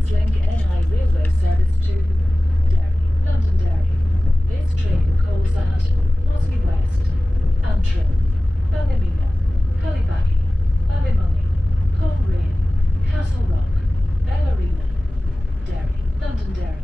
Translink AI railway service to Derry, Londonderry. This train calls at Causeway West, Antrim, Ballymena, Cullybackey, Ballymoney, Coleraine, Castle Rock, Bellarina, Derry, Londonderry.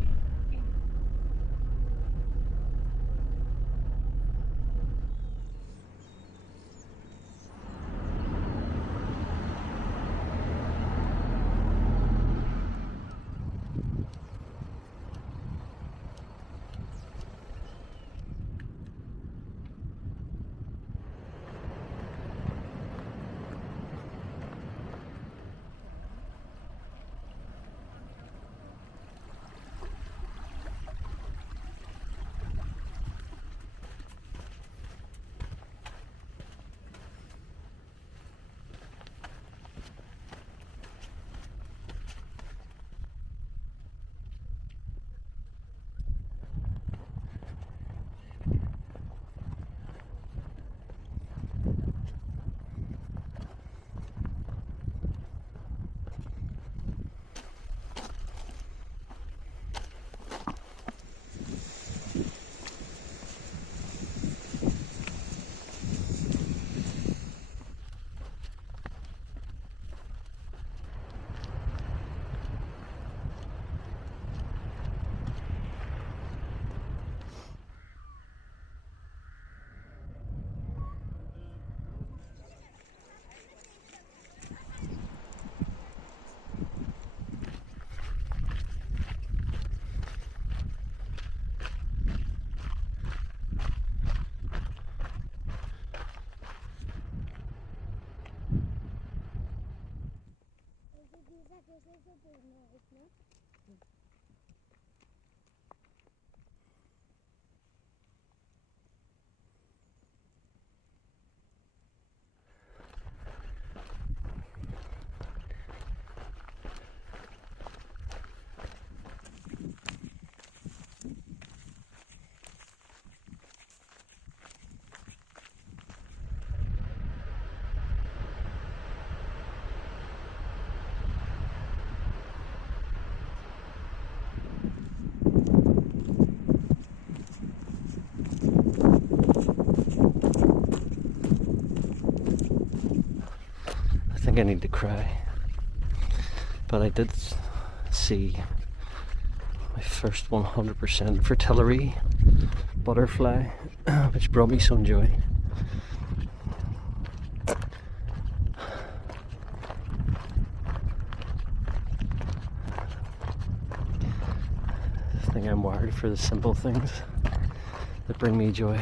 I think I need to cry, but I did see my first 100% fertility butterfly, which brought me some joy. I think I'm wired for the simple things that bring me joy.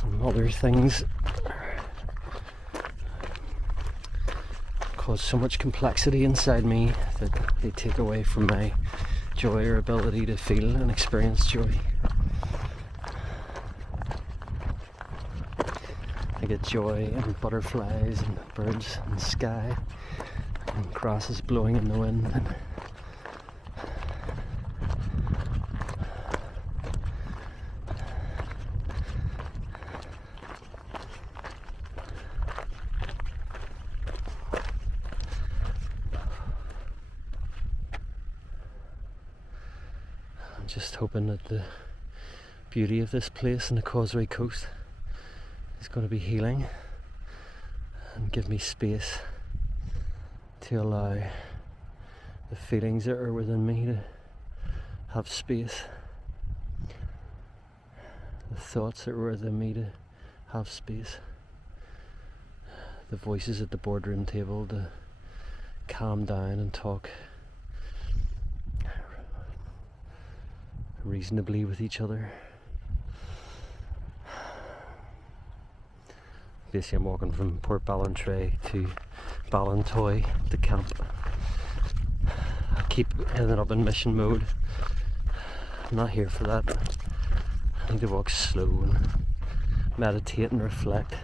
Some other things cause so much complexity inside me that they take away from my joy or ability to feel and experience joy. I get joy in butterflies and birds and sky and grasses blowing in the wind and I'm just hoping that the beauty of this place and the Causeway Coast is going to be healing and give me space to allow the feelings that are within me to have space, the thoughts that are within me to have space, the voices at the boardroom table to calm down and talk reasonably with each other. Basically, I'm walking from Portballintrae to Ballintoy, the camp. I keep ending up in mission mode. I'm not here for that. I need to walk slow and meditate and reflect.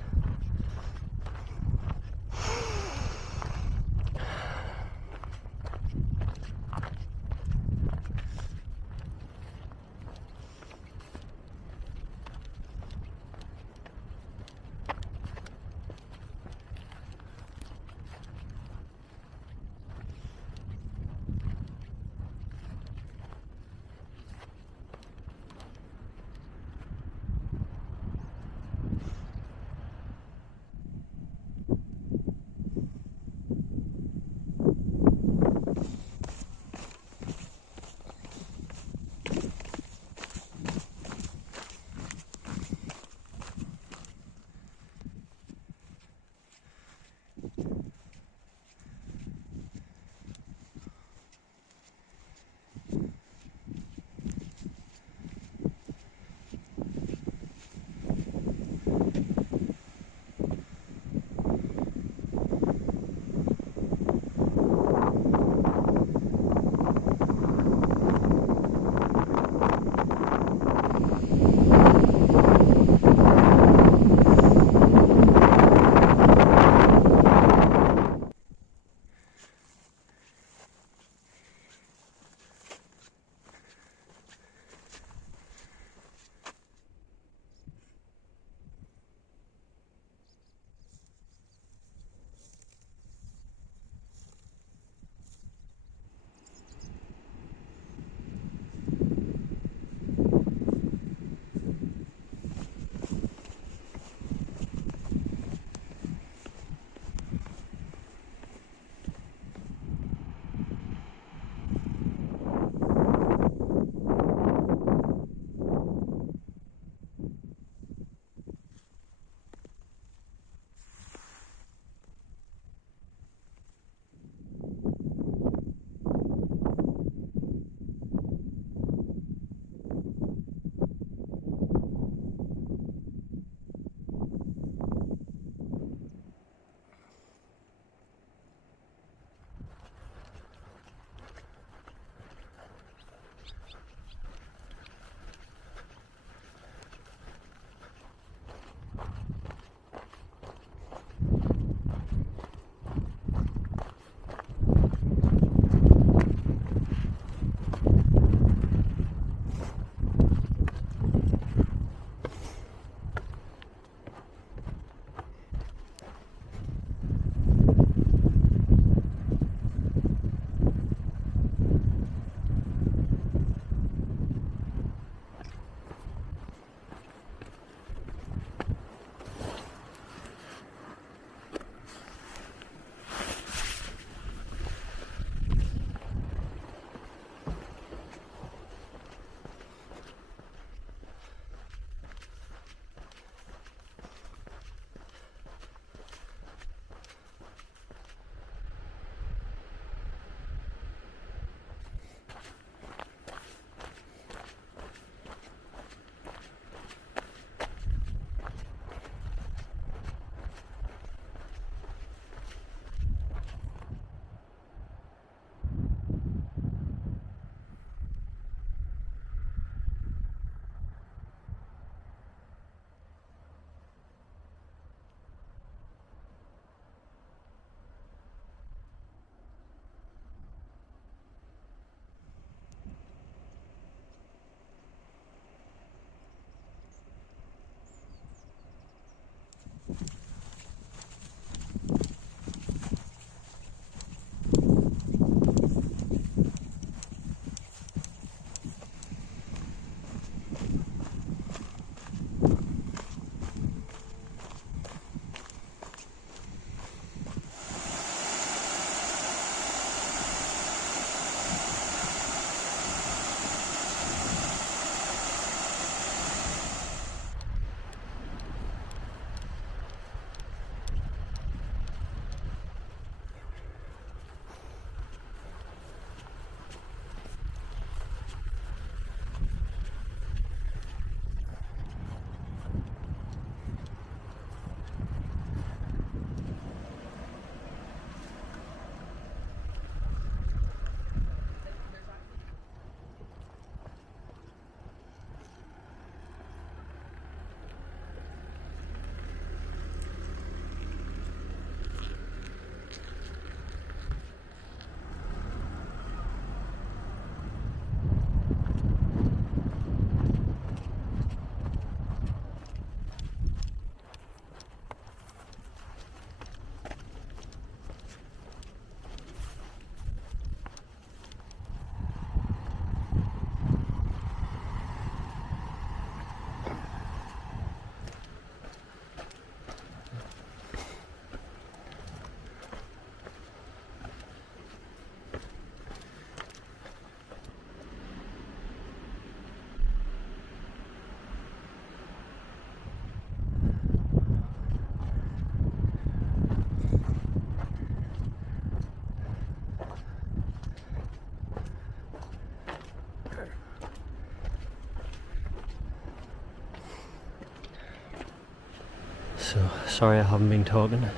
So sorry I haven't been talking.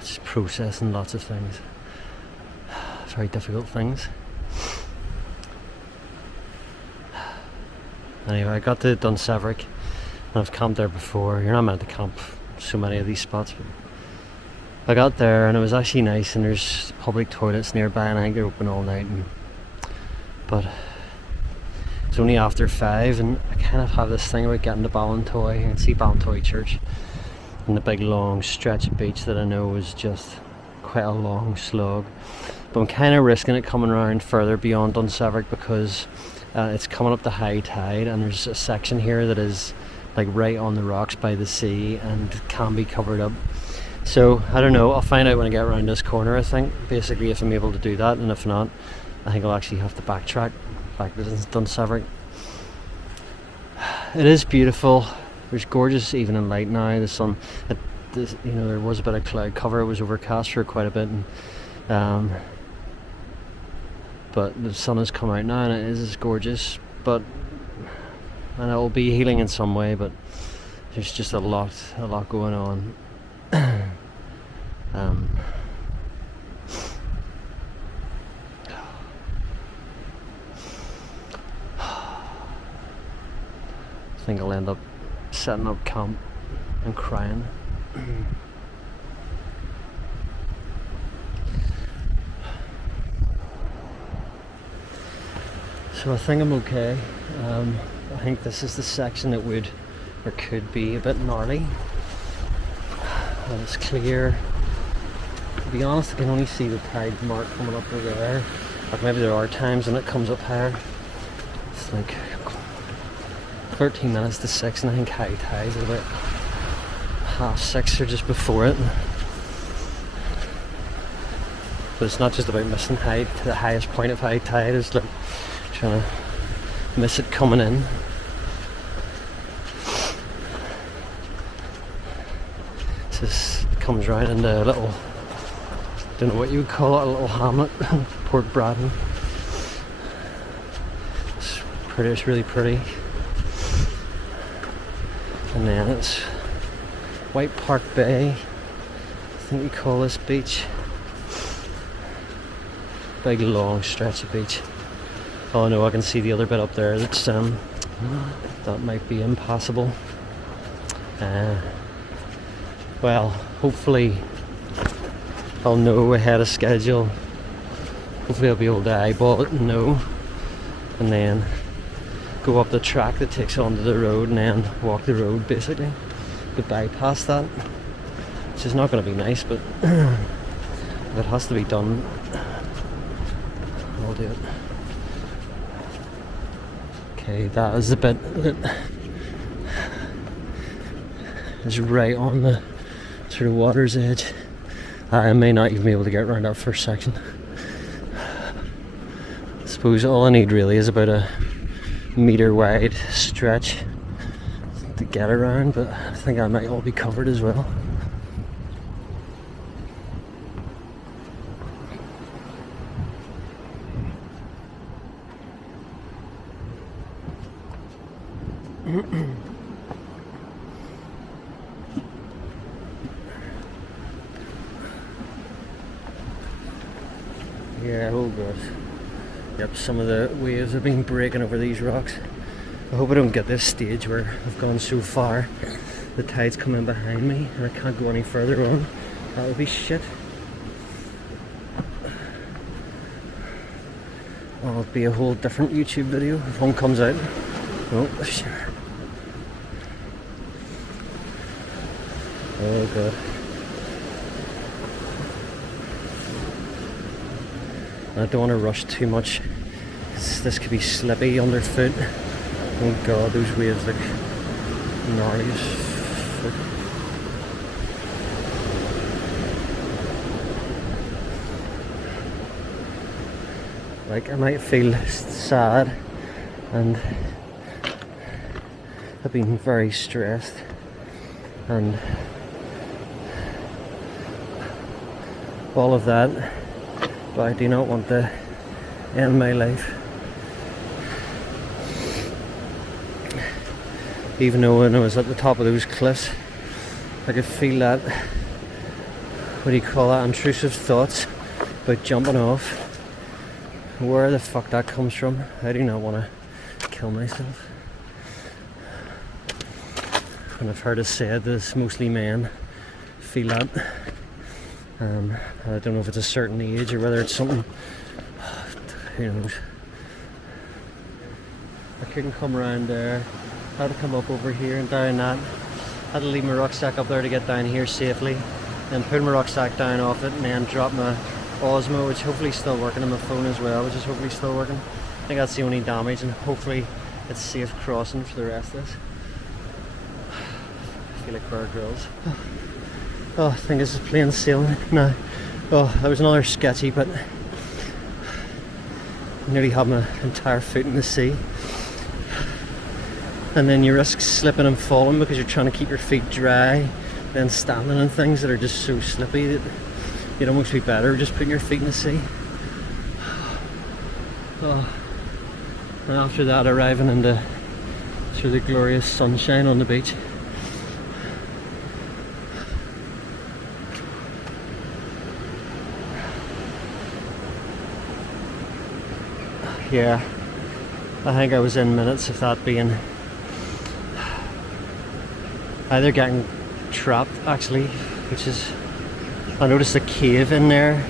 Just processing lots of things. Very difficult things. Anyway, I got to Dunseverick, and I've camped there before. You're not meant to camp so many of these spots, but I got there and it was actually nice, and there's public toilets nearby, and I think they're open all night. But it's only after 5, and I kind of have this thing about getting to Ballintoy. You can see Ballintoy Church and the big long stretch of beach that I know is just quite a long slog. But I'm kind of risking it coming around further beyond Dunseverick because it's coming up to high tide, and there's a section here that is like right on the rocks by the sea and can be covered up. So I don't know, I'll find out when I get around this corner, I think, basically, if I'm able to do that, and if not, I think I'll actually have to backtrack back to Dunseverick. It is beautiful. There's gorgeous evening light now. The sun, there was a bit of cloud cover. It was overcast for quite a bit, and but the sun has come out now, and it is gorgeous. And it will be healing in some way, but there's just a lot going on. I think I'll end up setting up camp and crying. So I think I'm okay. I think this is the section that would or could be a bit gnarly. And it's clear. To be honest, I can only see the tide mark coming up over there. Like maybe there are times when it comes up higher. It's like 13 minutes to 6, and I think high tide is about 6:30 or just before it. But it's not just about missing the highest point of high tide. It's like trying to miss it coming in. It just comes right into a little, don't know what you would call it, a little hamlet, Portballintrae. It's pretty, it's really pretty. And then it's White Park Bay, I think we call this beach. Big long stretch of beach. Oh no, I can see the other bit up there that's that might be impassable. Well, hopefully I'll know ahead of schedule. Hopefully I'll be able to eyeball it and know, and then go up the track that takes onto the road and then walk the road basically, but bypass that, which is not going to be nice, but if it has to be done, I'll do it. Okay, that is the bit that is right on the sort of water's edge. I may not even be able to get around that first section. I suppose all I need really is about a metre wide stretch to get around, but I think I might all be covered as well. Yeah, oh god. Yep, some of the waves have been breaking over these rocks. I hope I don't get this stage where I've gone so far, the tide's coming behind me and I can't go any further on. That would be shit. Well, it'll be a whole different YouTube video if one comes out. Oh, sure. Oh god. I don't want to rush too much, because this could be slippy underfoot. Oh god, those waves look gnarly as fuck. Like, I might feel sad, and I've been very stressed, and all of that, but I do not want to end my life even though when I was at the top of those cliffs, I could feel that, what do you call that, intrusive thoughts about jumping off. Where the fuck that comes from, I do not want to kill myself. And I've heard it said that it's mostly men feel that. I don't know if it's a certain age or whether it's something, who knows. I couldn't come around there, I had to come up over here and down that. I had to leave my rucksack up there to get down here safely, then pull my rucksack down off it and then drop my Osmo, which hopefully is still working, on my phone as well, which is hopefully still working. I think that's the only damage, and hopefully it's safe crossing for the rest of this. I feel like Bear Grylls. Oh, I think this is plain sailing now. Oh, that was another sketchy, but I nearly had my entire foot in the sea. And then you risk slipping and falling because you're trying to keep your feet dry, then standing on things that are just so slippy that you'd almost be better just putting your feet in the sea. Oh. And after that, arriving into through the glorious sunshine on the beach. Yeah, I think I was in minutes of that being either getting trapped actually, which is, I noticed a cave in there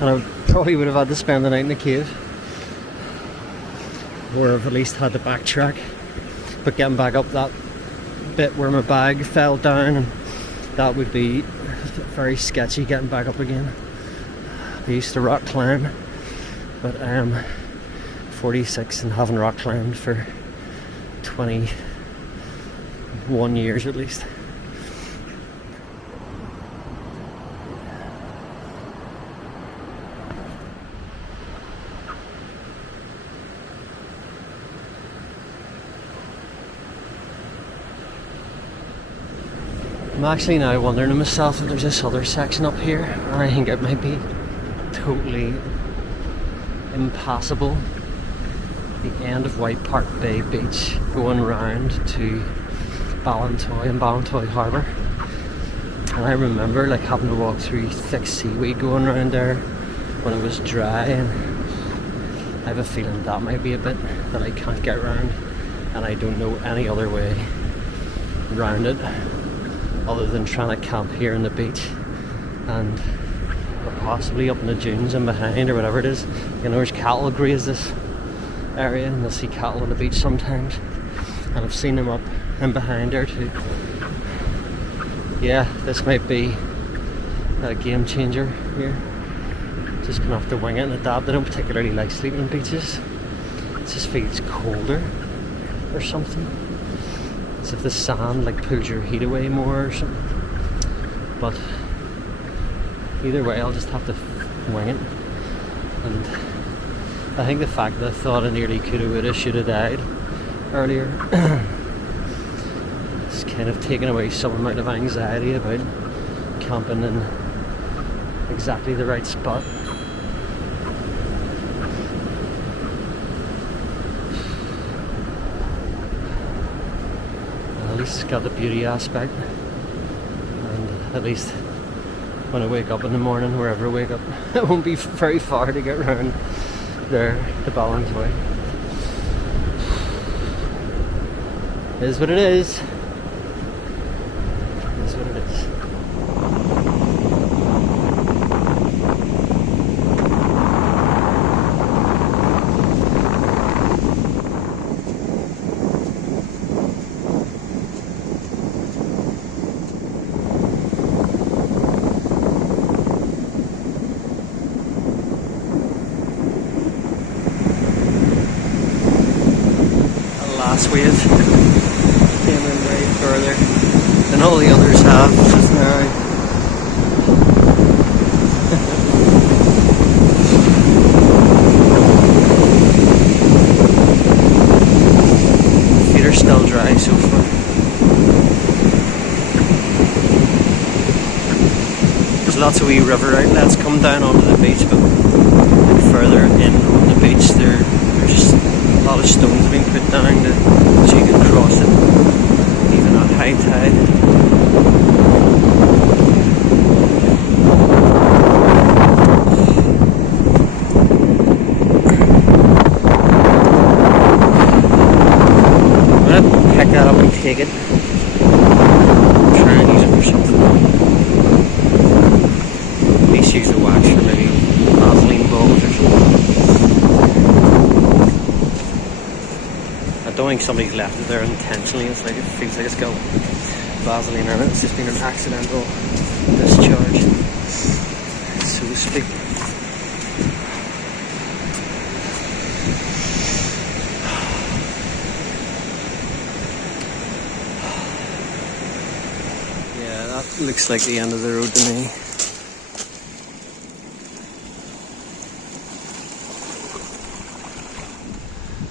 and I probably would have had to spend the night in the cave, or I've at least had to backtrack. But getting back up that bit where my bag fell down, and that would be very sketchy getting back up again. I used to rock climb, but I am 46 and haven't rock climbed for 21 years at least. I'm actually now wondering to myself if there's this other section up here, and I think it might be totally impassable. The end of White Park Bay Beach, going round to Ballintoy and Ballintoy Harbour. And I remember like having to walk through thick seaweed going around there when it was dry, and I have a feeling that might be a bit that I can't get around, and I don't know any other way around it other than trying to camp here on the beach, and or possibly up in the dunes and behind, or whatever it is. You know, there's cattle graze this area, and you'll see cattle on the beach sometimes, and I've seen them up and behind there too. Yeah, this might be a game changer here. Just gonna have to wing it and adapt. I don't particularly like sleeping on beaches. It just feels colder or something. As if the sand like pulls your heat away more or something. But either way, I'll just have to wing it. And I think the fact that I thought I nearly coulda, woulda, shoulda died earlier it's kind of taken away some amount of anxiety about camping in exactly the right spot. At least it's got the beauty aspect, and at least when I wake up in the morning, wherever I wake up, it won't be very far to get around there to Ballintoy. It is what it is. It is what it is. Last wave came in way further than all the others have just now. Feet are still dry so far. There's lots of wee river outlets come down onto the beach, but further in on the beach there's just a lot of stones have been put down so you can cross it. high tide. I'm gonna pick that up and take it. Try and use it for something. At least use the wax for maybe Vaseline balls or something. I don't think somebody's left it there intentionally. It's like it feels like it's got Vaseline in it. It's just been an accidental discharge, so to speak. Yeah, that looks like the end of the road to me.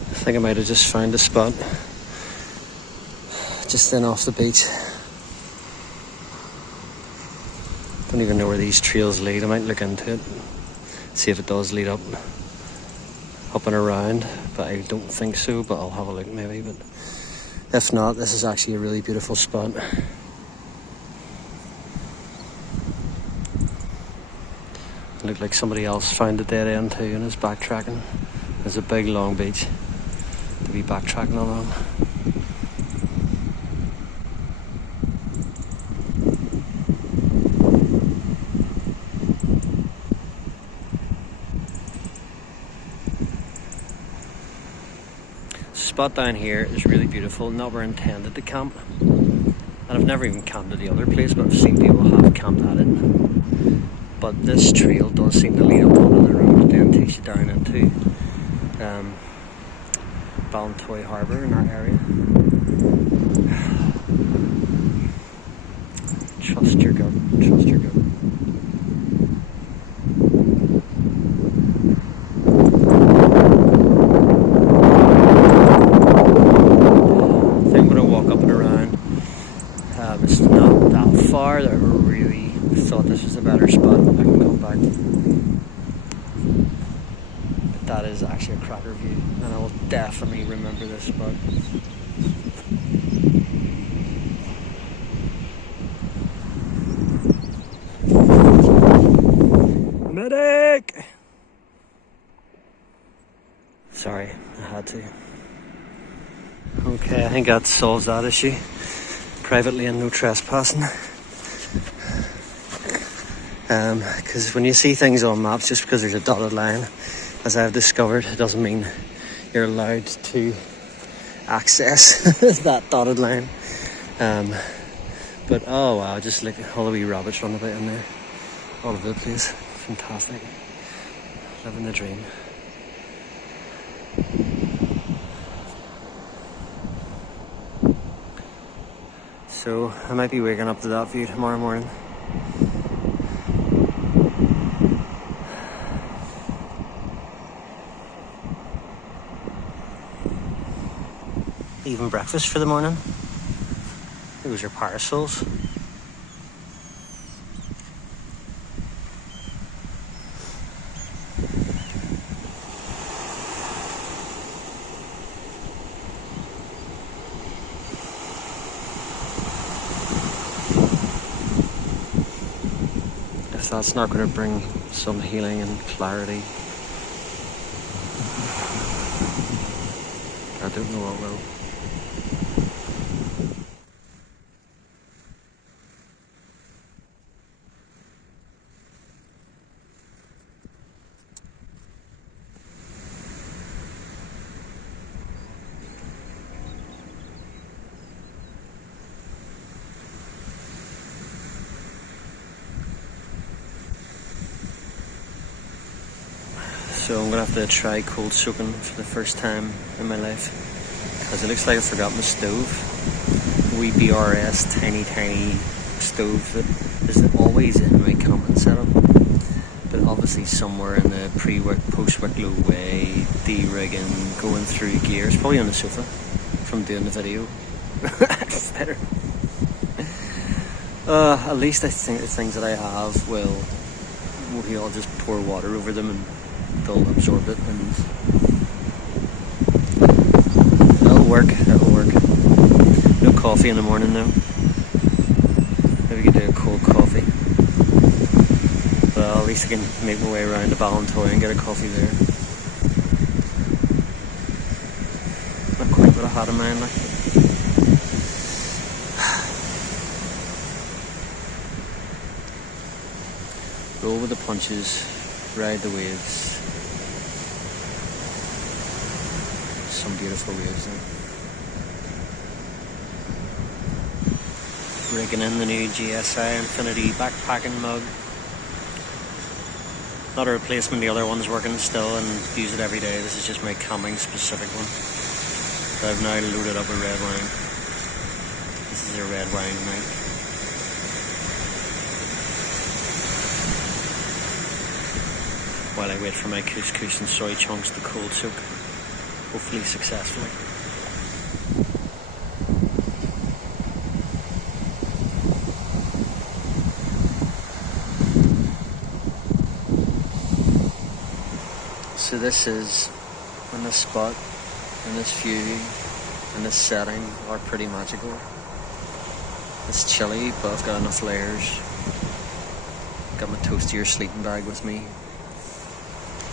I think I might have just found a spot just then off the beach. Don't even know where these trails lead. I might look into it, see if it does lead up and around, but I don't think so, but I'll have a look maybe. But if not, this is actually a really beautiful spot. Looked like somebody else found a dead end too and is backtracking. There's a big long beach to be backtracking along. The spot down here is really beautiful, not where I intended to camp. And I've never even camped at the other place, but I've seen people have camped at it. But this trail does seem to lead up onto the road, then takes you down into Ballintoy harbour in that area. Trust your gut, trust your gut. I think I'm going to walk up and around. It's not that far that I really thought this was a better spot. I can come back. But that is actually a cracker view, and I will definitely remember this spot. Medic! Sorry, I had to. Okay, I think that solves that issue. Private lane, no trespassing. Because when you see things on maps, just because there's a dotted line, as I've discovered, it doesn't mean you're allowed to access that dotted line. But oh wow, just like all the wee rabbits run about in there, all over the place. Fantastic, living the dream. So I might be waking up to that view tomorrow morning. Even breakfast for the morning. Those are parasols. If that's not going to bring some healing and clarity, I don't know what will. So I'm gonna have to try cold soaking for the first time in my life, because it looks like I forgot my stove. A wee BRS tiny stove that is always in my camping setup, but obviously somewhere in the pre-wick, post-wicklow way, de-rigging, going through gear. It's probably on the sofa from doing the video. Better. At least I think the things that I have will I'll just pour water over them and they'll absorb it, and it'll work. No coffee in the morning though. Maybe we could do a cold coffee. Well, at least I can make my way around to Ballintoy and get a coffee there. Not quite what I had in mind, like. Roll with the punches, ride the waves. Some beautiful waves there. Rigging in the new GSI Infinity backpacking mug. Not a replacement, the other one's working still and use it every day. This is just my camping specific one. So I've now loaded up a red wine. This is a red wine night. While I wait for my couscous and soy chunks to cold soak, hopefully successfully. So this is, in this spot, in this view, in this setting, are pretty magical. It's chilly, but I've got enough layers. Got my toastier sleeping bag with me.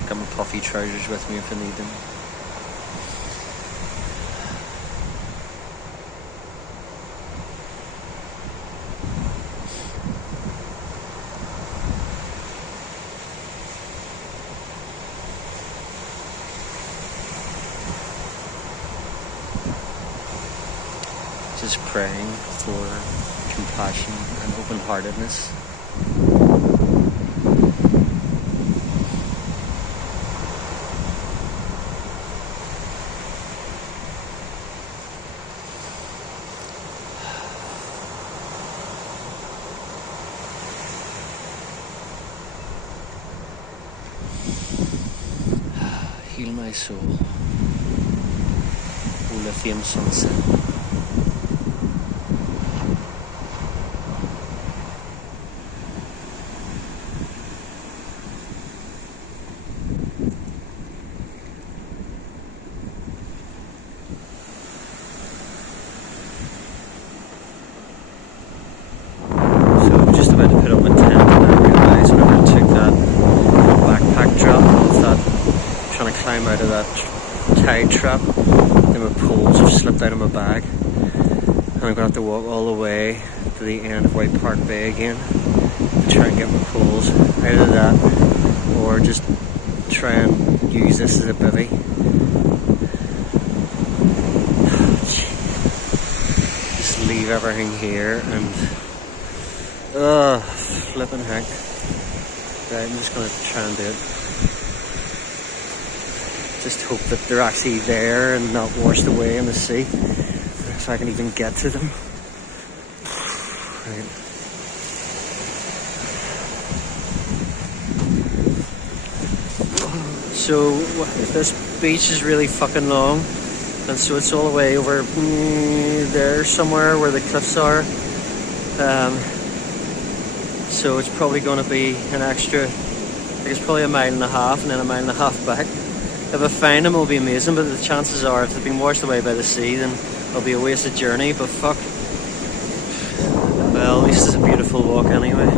Got my puffy trousers with me if I need them. Just praying for compassion and open-heartedness. Heal my soul. Lithium sunset. About to put up my tent and I realised whenever I took that backpack drop off that, trying to climb out of that tide trap, then my poles have slipped out of my bag and I'm going to have to walk all the way to the end of White Park Bay again to try and get my poles out of that, or just try and use this as a bivvy. Just leave everything here and flipping heck. Right, I'm just gonna try and do it. Just hope that they're actually there and not washed away in the sea. If I can even get to them. Right. So this beach is really fucking long, and so it's all the way over there somewhere where the cliffs are. So it's probably going to be an extra, I think it's probably 1.5 miles and then 1.5 miles back. If I find them, it'll be amazing, but the chances are if they've been washed away by the sea, then it'll be a wasted journey, but fuck. Well, at least it's a beautiful walk anyway.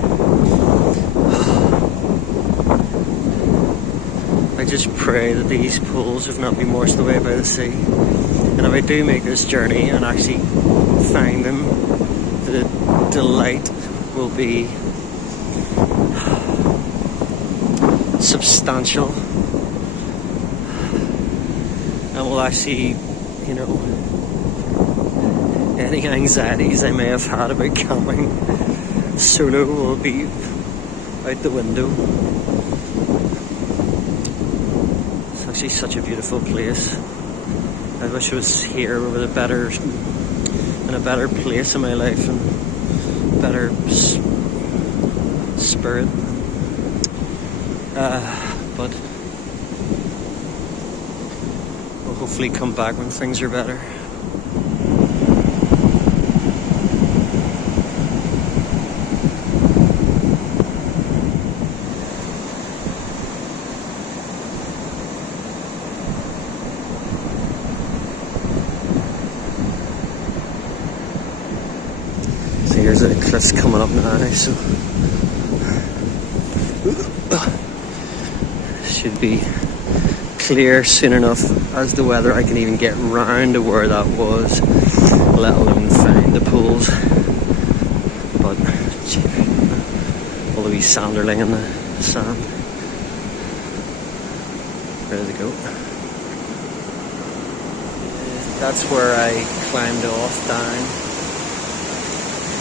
I just pray that these pools have not been washed away by the sea. And if I do make this journey and actually find them, the delight will be substantial, and will actually, you know, any anxieties I may have had about camping solo will be out the window. It's actually such a beautiful place. I wish I was here with in a better place in my life and better spirit. But we'll hopefully come back when things are better. there's a cliffs coming up now, so should be clear soon enough as the weather. I can even get round to where that was, let alone find the pools. But all the wee sanderling in the sand, ready to go. That's where I climbed off down.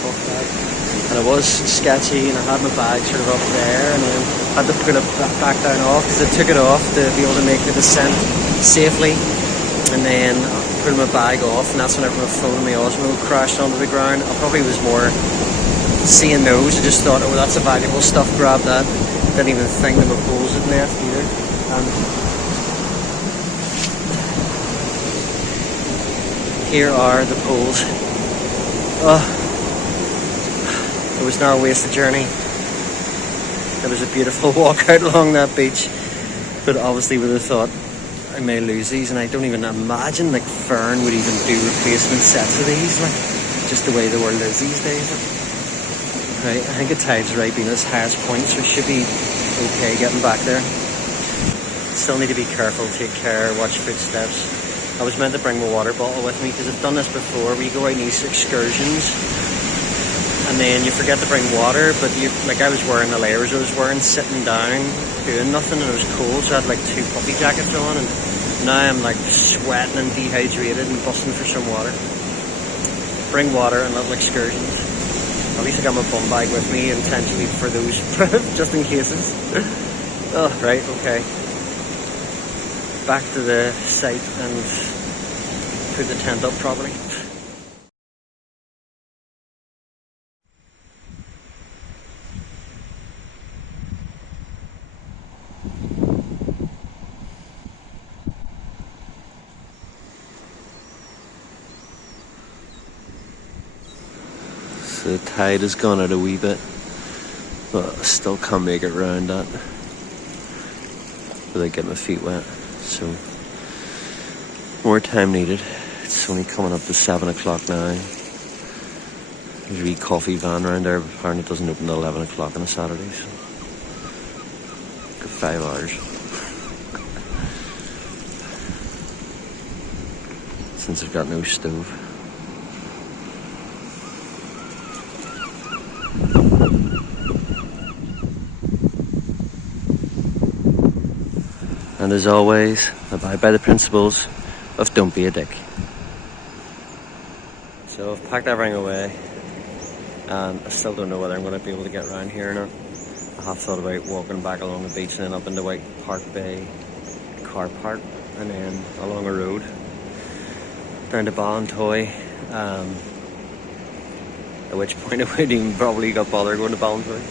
And it was sketchy, and I had my bag sort of up there, and then had to pull it back down off because I took it off to be able to make the descent safely. And then I pulled my bag off, and that's whenever my phone and my Osmo crashed onto the ground. I probably was more seeing those. I just thought, oh, that's a valuable stuff, grab that. Didn't even think that my poles had left either. Here are the poles. It was not a wasted journey. It was a beautiful walk out along that beach, but obviously would have thought I may lose these, and I don't even imagine like Fern would even do replacement sets of these, like just the way the world is these days. Right, I think the tide's right being at its highest point, so it should be okay getting back there. Still need to be careful, take care, watch footsteps. I was meant to bring my water bottle with me because I've done this before. We go out on these excursions and then you forget to bring water, but I was wearing the layers I was wearing sitting down doing nothing, and it was cold, so I had like 2 puffy jackets on, and now I'm like sweating and dehydrated and busting for some water. Bring water and little excursions. At least I got my bum bag with me intentionally for those just in cases. Oh, right, okay. Back to the site and put the tent up properly. So the tide has gone out a wee bit, but I still can't make it round that without getting my feet wet. So more time needed. It's only coming up to 7 o'clock now. There's a wee coffee van around there, but apparently it doesn't open till 11 o'clock on a Saturday, so got 5 hours since I've got no stove. And as always, abide by the principles of don't be a dick. So I've packed everything away, and I still don't know whether I'm going to be able to get around here or not. I have thought about walking back along the beach and then up into White Park Bay car park, and then along a road down to Ballintoy, at which point I wouldn't even probably got bothered going to Ballintoy.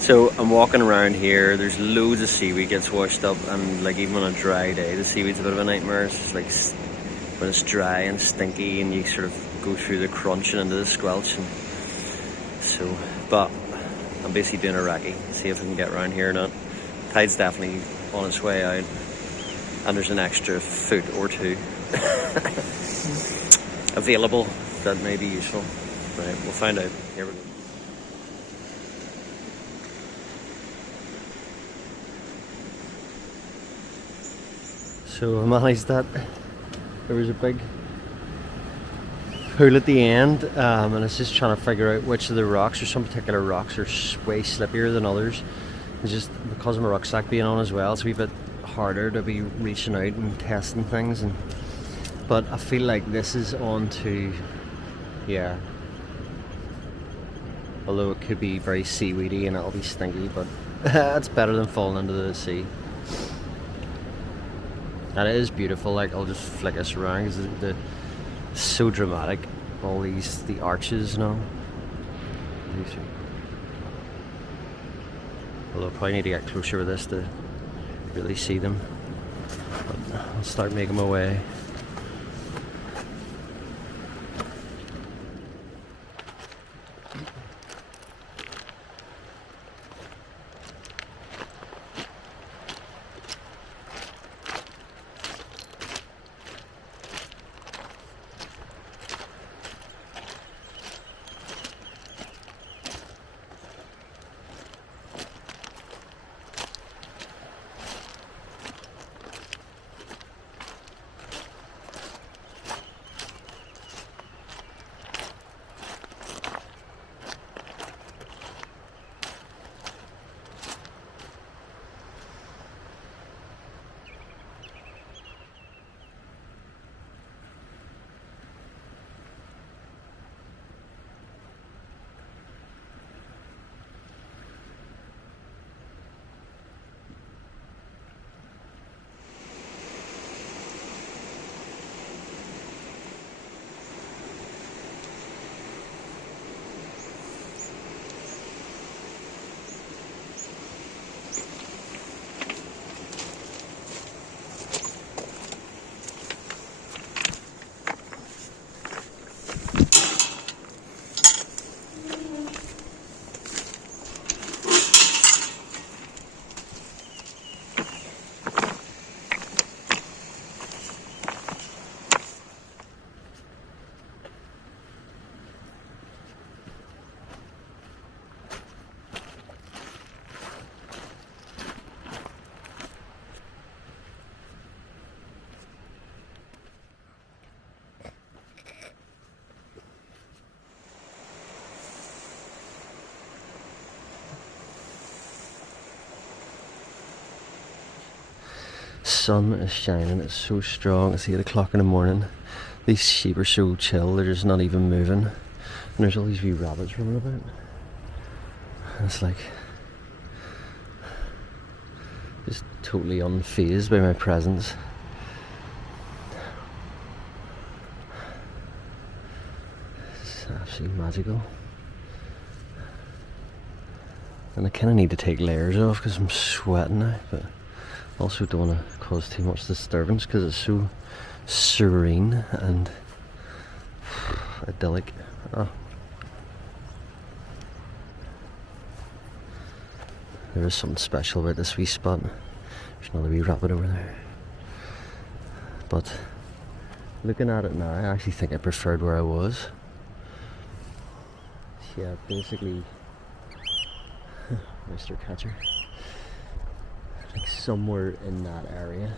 So I'm walking around here, there's loads of seaweed gets washed up, and like even on a dry day the seaweed's a bit of a nightmare. It's just like when it's dry and stinky and you sort of go through the crunch and into the squelch, and so, but I'm basically doing a recce, see if I can get around here or not. Tide's definitely on its way out, and there's an extra foot or 2 available that may be useful. Right, we'll find out. Here we go. So I managed that. There was a big pool at the end, and I was just trying to figure out which of the rocks, or some particular rocks are way slippier than others. It's just because of my rucksack being on as well, it's a wee bit harder to be reaching out and testing things. But I feel like this is on to, yeah. Although it could be very seaweedy and it'll be stinky, but it's better than falling into the sea. And it is beautiful. Like, I'll just flick us around because it's so dramatic. All the arches and all. Although I probably need to get closer with this to really see them. But I'll start making my way. sun is shining, it's so strong. It's 8 o'clock in the morning. These sheep are so chill, they're just not even moving. And there's all these wee rabbits running about. And it's like, just totally unfazed by my presence. It's absolutely magical. And I kind of need to take layers off because I'm sweating now, but also don't want to cause too much disturbance because it's so serene and idyllic. Oh. There is something special about this wee spot. There's another wee rabbit over there. But looking at it now, I actually think I preferred where I was. Yeah, basically, Mr. Catcher. I think somewhere in that area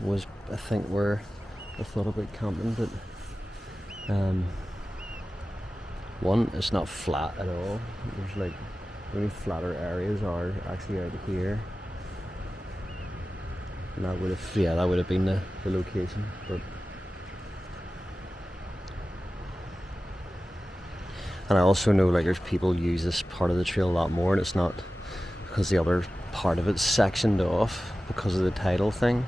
was, I think, where I thought about camping, but one, it's not flat at all. There's like, the only flatter areas are actually out here. And that would have, yeah, that would have been the location, but. And I also know like there's people who use this part of the trail a lot more, and it's not because the other part of it's sectioned off because of the tidal thing,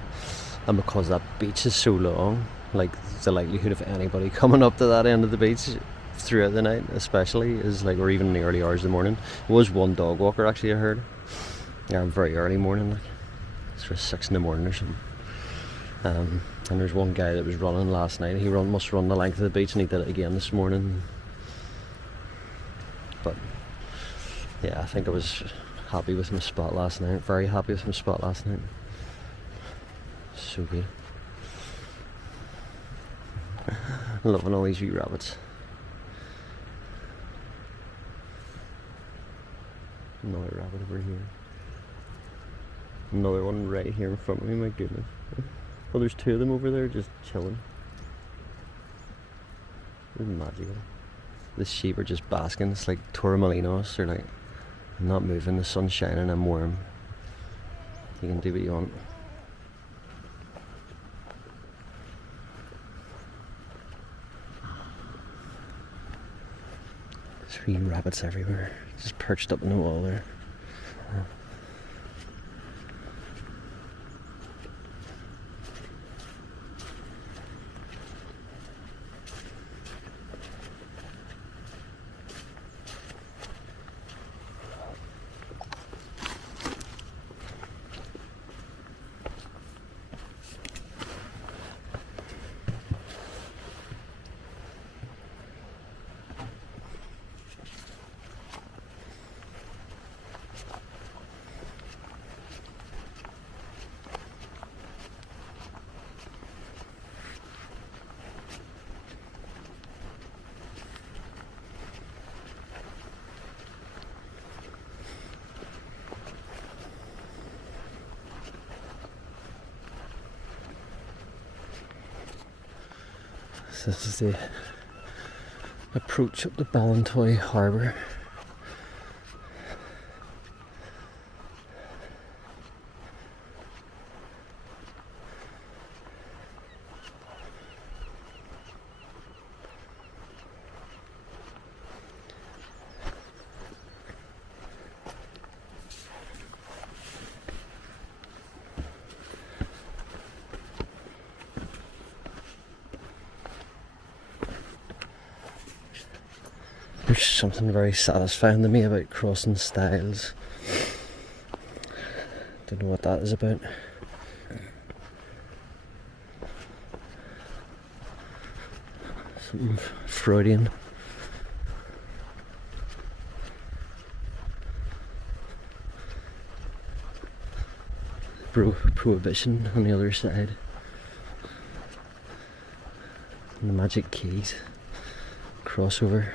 and because that beach is so long, like the likelihood of anybody coming up to that end of the beach throughout the night especially is like, or even in the early hours of the morning. There was one dog walker actually I heard, very early morning, like sort of 6 in the morning or something. And there's one guy that was running last night. He must run the length of the beach, and he did it again this morning. But yeah, I think I was happy with my spot last night. Very happy with my spot last night. So good. Loving all these wee rabbits. Another rabbit over here. Another one right here in front of me, my goodness. Oh, there's 2 of them over there just chilling. It's magical. The sheep are just basking. It's like Torremolinos. They're like not moving. The sun's shining. I'm warm. You can do what you want. There's wee rabbits everywhere, just perched up in the wall there. So this is the approach up the Ballintoy harbour. There's something very satisfying to me about crossing stiles. Don't know what that is about. Something Freudian. Prohibition on the other side. And the magic keys. Crossover.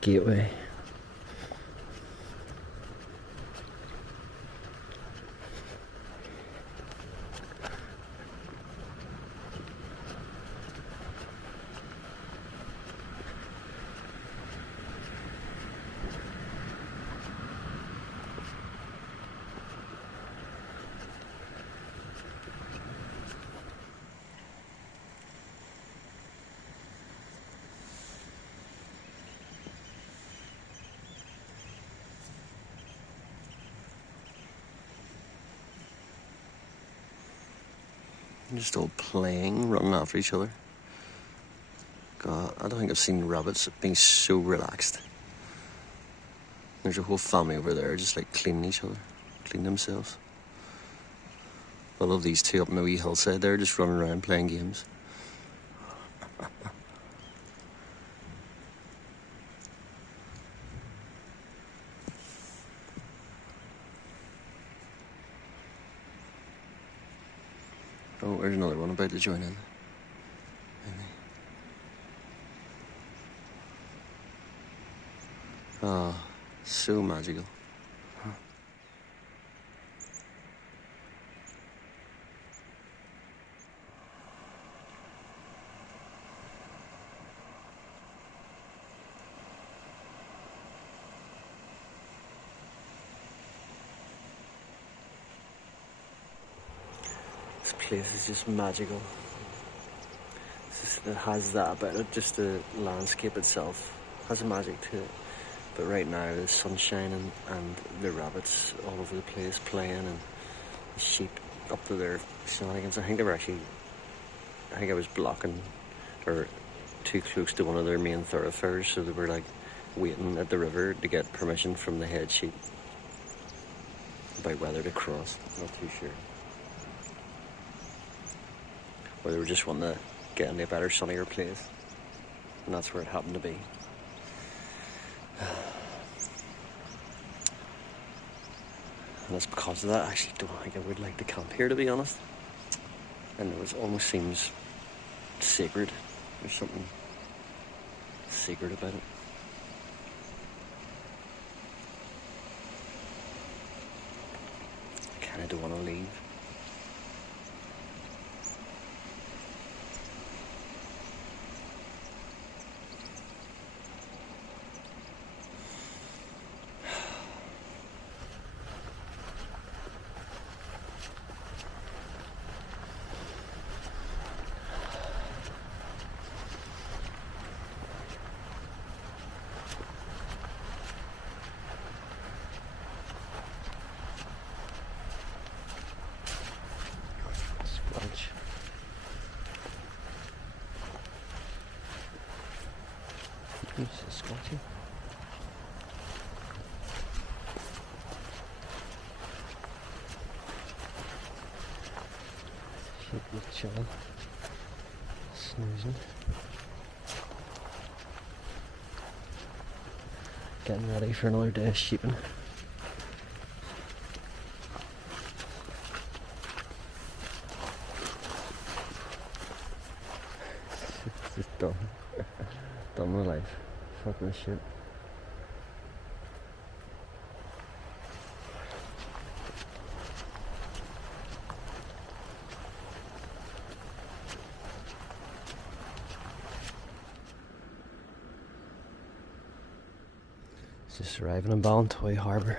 Gateway. Just all playing, running after each other. God, I don't think I've seen rabbits being so relaxed. There's a whole family over there just like cleaning each other, cleaning themselves. I love these two up on the wee hillside there, just running around playing games. Oh, there's another one about to join in. Oh, so magical. This place is just magical. It has that about it, just the landscape itself has a magic to it. But right now the sun's shining and the rabbits all over the place playing, and the sheep up to their shenanigans. I think I was blocking or too close to one of their main thoroughfares, so they were like waiting at the river to get permission from the head sheep about whether to cross. Not too sure. Or they were just wanting to get into a better, sunnier place, and that's where it happened to be. And it's because of that I actually don't think I would like to camp here, to be honest. I know it almost seems sacred. There's something sacred about it. I kinda don't want to leave. Who's this Scotty? Sheep with chilling, snoozing, getting ready for another day of sheeping. It's just done. Done with life. Fuck this shit. Just arriving in Ballintoy harbour,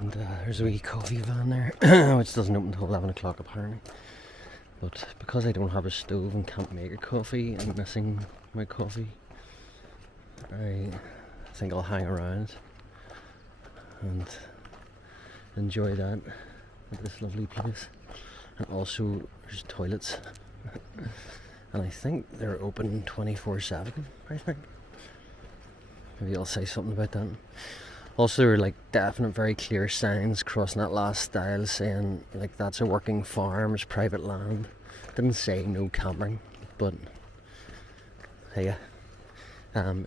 and there's a wee coffee van there which doesn't open until 11 o'clock apparently, but because I don't have a stove and can't make a coffee, I'm missing my coffee. I think I'll hang around and enjoy that at this lovely place. And also there's toilets and I think they're open 24/7, I think. Maybe I'll say something about that. Also there were like definite very clear signs crossing that last stile saying like that's a working farm, it's private land. Didn't say no camping, but hey, at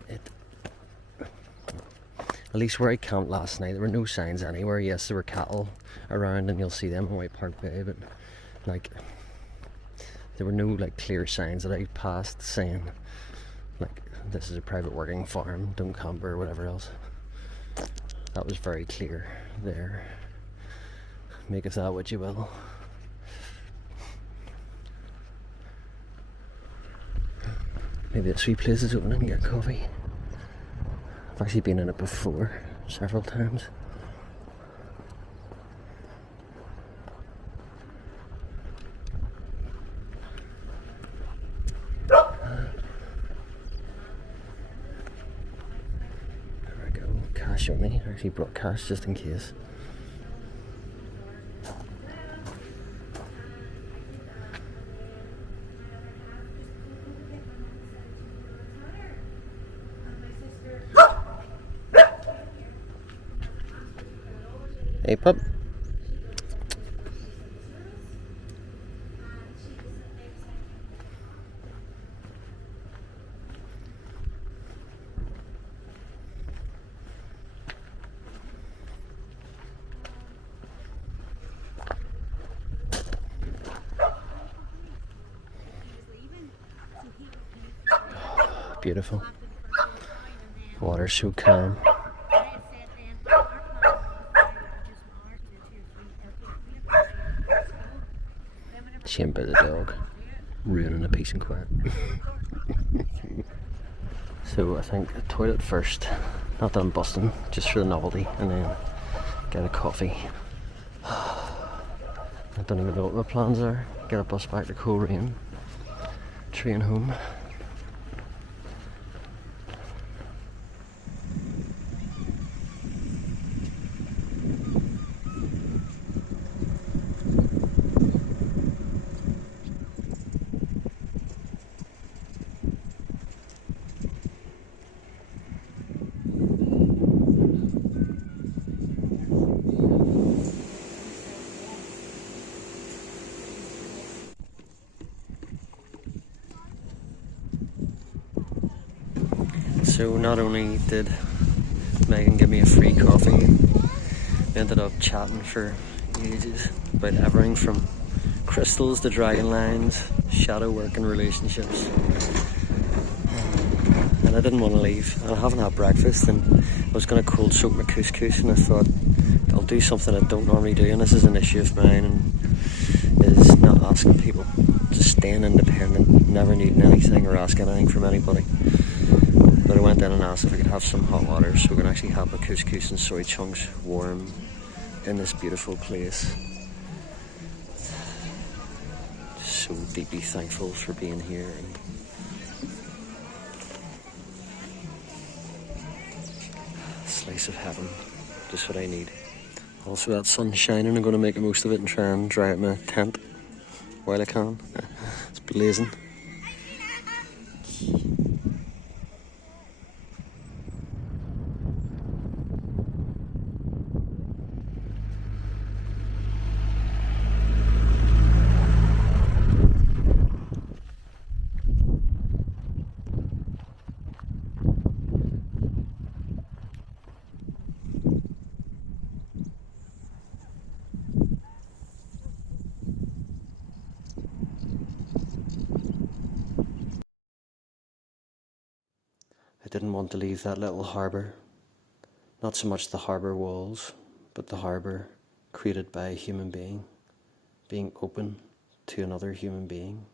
least where I camped last night, there were no signs anywhere. Yes, there were cattle around, and you'll see them in White Park Bay, but like there were no like clear signs that I passed saying like this is a private working farm, don't camp or whatever else. That was very clear there. Make of that what you will. Maybe this wee place is open and get coffee. I've actually been in it before, several times. There we go, cash only. I actually brought cash just in case. Hey pup. Beautiful. Water's so calm. Shame about the dog ruining the peace and quiet. So I think a toilet first, not that I'm busting, just for the novelty, and then get a coffee. I don't even know what my plans are. Get a bus back to Coleraine, train home. So not only did Megan give me a free coffee, we ended up chatting for ages about everything from crystals to dragon lines, shadow work and relationships. And I didn't want to leave. I haven't had breakfast and I was going to cold soak my couscous, and I thought I'll do something I don't normally do, and this is an issue of mine, and is not asking people, just staying independent, never needing anything or asking anything from anybody. But I went in and asked if I could have some hot water so we can actually have my couscous and soy chunks warm in this beautiful place. So deeply thankful for being here. And slice of heaven, just what I need. Also that sun's shining, I'm going to make the most of it and try and dry out my tent while I can. It's blazing. I didn't want to leave that little harbour. Not so much the harbour walls, but the harbour created by a human being, being open to another human being,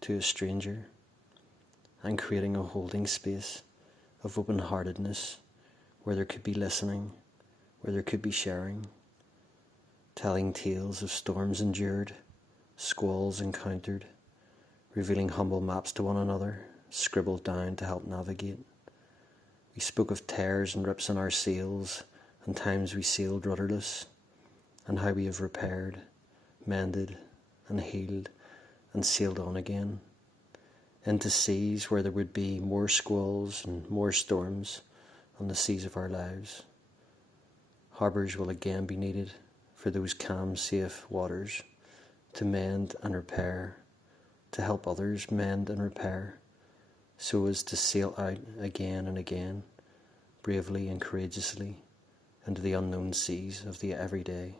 to a stranger, and creating a holding space of open-heartedness where there could be listening, where there could be sharing, telling tales of storms endured, squalls encountered, revealing humble maps to one another, scribbled down to help navigate. We spoke of tears and rips in our sails, and times we sailed rudderless, and how we have repaired, mended, and healed, and sailed on again, into seas where there would be more squalls and more storms on the seas of our lives. Harbours will again be needed for those calm, safe waters, to mend and repair, to help others mend and repair, so as to sail out again and again, bravely and courageously, into the unknown seas of the everyday.